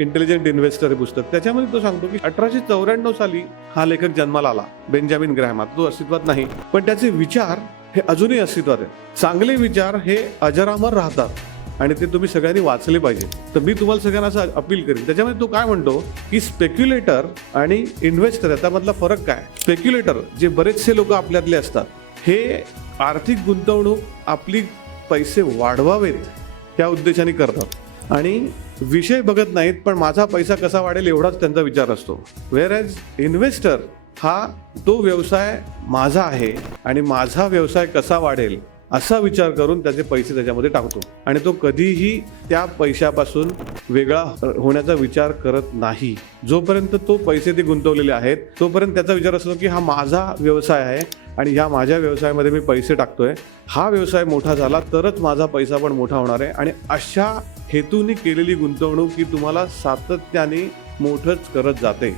Intelligent investor हे पुस्तक, त्याच्यामध्ये तो सांगतो की 1894 साली हा लेखक जन्माला आला, बेंजामिन ग्रॅहम. तो अस्तित्वात नाही, पण त्याचे विचार हे अजूनही अस्तित्वात आहेत. चांगले विचार हे अजरामर राहतात आणि ते तुम्ही सगळ्यांनी वाचले पाहिजे. तर मी तुम्हाला सगळ्यांना असं अपील करेन. त्याच्यामध्ये तो काय म्हणतो की स्पेक्युलेटर आणि इन्व्हेस्टर याच्यामधला फरक काय. स्पेक्युलेटर जे बरेचसे लोक आपल्यातले असतात, हे आर्थिक गुंतवणूक आपली पैसे वाढवावेत त्या उद्देशाने करतात आणि विषय बघत नाहीत, पण माझा पैसा कसा वाढेल एवढाच त्यांचा विचार असतो. वेअर ॲज इन्व्हेस्टर हा तो व्यवसाय माझा आहे आणि माझा व्यवसाय कसा वाढेल असा विचार करून त्याचे पैसे त्याच्यामध्ये टाकतो आणि तो कधीही त्या पैशापासून वेगळा होण्याचा विचार करत नाही. जोपर्यंत तो पैसे ते गुंतवलेले आहेत तोपर्यंत त्याचा विचार असतो की हा माझा व्यवसाय आहे आणि ह्या माझ्या व्यवसायामध्ये मी पैसे टाकतोय. हा व्यवसाय मोठा झाला तरच माझा पैसा पण मोठा होणार आहे आणि अशा हेतूने केलेली गुंतवणूक ही तुम्हाला सातत्याने मोठंच करत जाते.